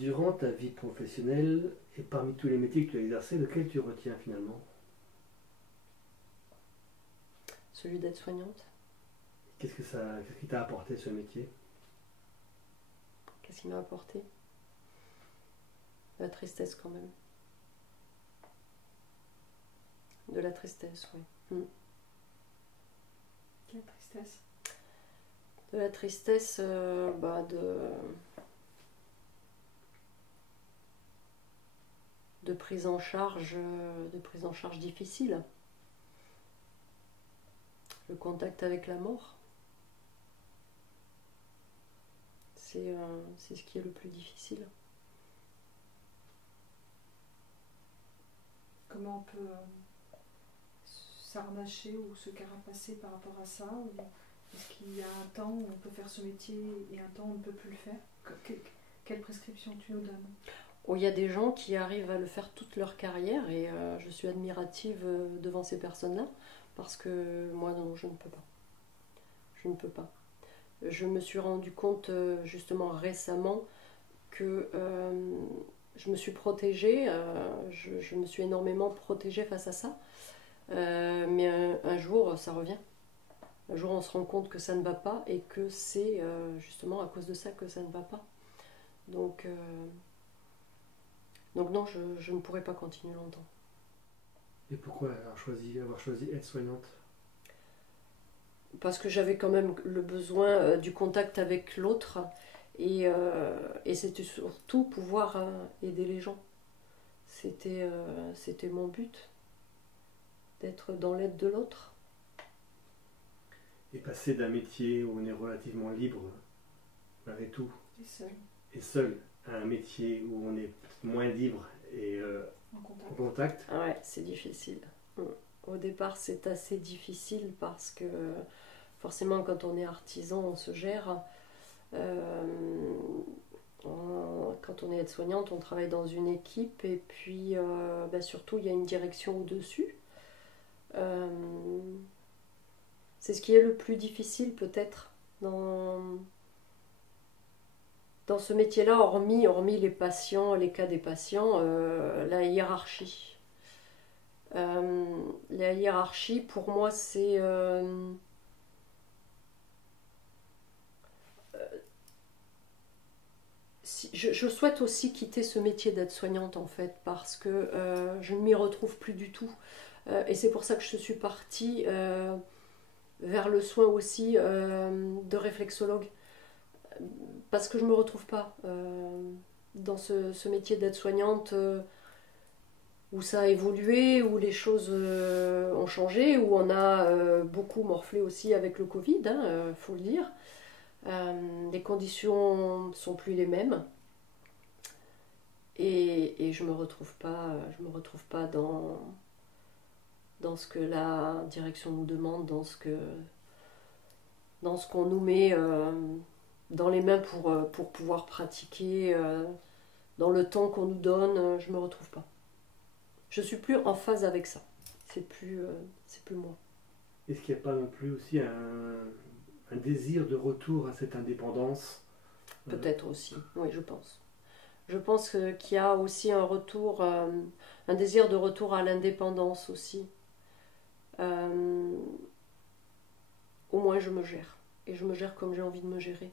Durant ta vie professionnelle et parmi tous les métiers que tu as exercés, lequel tu retiens finalement? Celui d'être soignante. Qu'est-ce qui t'a apporté ce métier? Qu'est-ce qu'il m'a apporté? La tristesse quand même. De la tristesse, oui. Quelle tristesse. De la tristesse, de prise en charge, difficile. Le contact avec la mort, c'est ce qui est le plus difficile. Comment on peut s'harnacher ou se carapacer par rapport à ça? Ou est-ce qu'il y a un temps où on peut faire ce métier et un temps où on ne peut plus le faire? Quelle prescription tu nous donnes? Oh, il y a des gens qui arrivent à le faire toute leur carrière et je suis admirative devant ces personnes-là parce que moi, non, je ne peux pas. Je ne peux pas. Je me suis rendu compte justement récemment que je me suis protégée, je me suis énormément protégée face à ça, mais un jour ça revient. Un jour on se rend compte que ça ne va pas et que c'est justement à cause de ça que ça ne va pas. Donc non, je ne pourrais pas continuer longtemps. Et pourquoi avoir choisi être soignante? Parce que j'avais quand même le besoin du contact avec l'autre et c'était surtout pouvoir aider les gens. C'était mon but, d'être dans l'aide de l'autre. Et passer d'un métier où on est relativement libre, malgré tout, et seul, à un métier où on est moins libre et en contact. Ah ouais, c'est difficile. Au départ, c'est assez difficile parce que forcément, quand on est artisan, on se gère. Quand on est aide-soignante, on travaille dans une équipe et puis surtout, il y a une direction au-dessus. C'est ce qui est le plus difficile peut-être dans ce métier-là, hormis les patients, les cas des patients, la hiérarchie. La hiérarchie, pour moi, c'est... je souhaite aussi quitter ce métier d'aide-soignante, en fait, parce que je ne m'y retrouve plus du tout. Et c'est pour ça que je suis partie vers le soin aussi de réflexologue. Parce que je ne me retrouve pas dans ce métier d'aide-soignante où ça a évolué, où les choses ont changé, où on a beaucoup morflé aussi avec le Covid, faut le dire. Les conditions ne sont plus les mêmes. Et je me retrouve pas dans ce que la direction nous demande, dans ce qu'on nous met dans les mains pour pouvoir pratiquer dans le temps qu'on nous donne. Je me retrouve pas. Je suis plus en phase avec ça. C'est plus moi. Est-ce qu'il n'y a pas non plus aussi un désir de retour à cette indépendance? Peut-être aussi, oui, je pense. Je pense qu'il y a aussi un retour, un désir de retour à l'indépendance aussi. Au moins je me gère. Et je me gère comme j'ai envie de me gérer.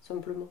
Simplement.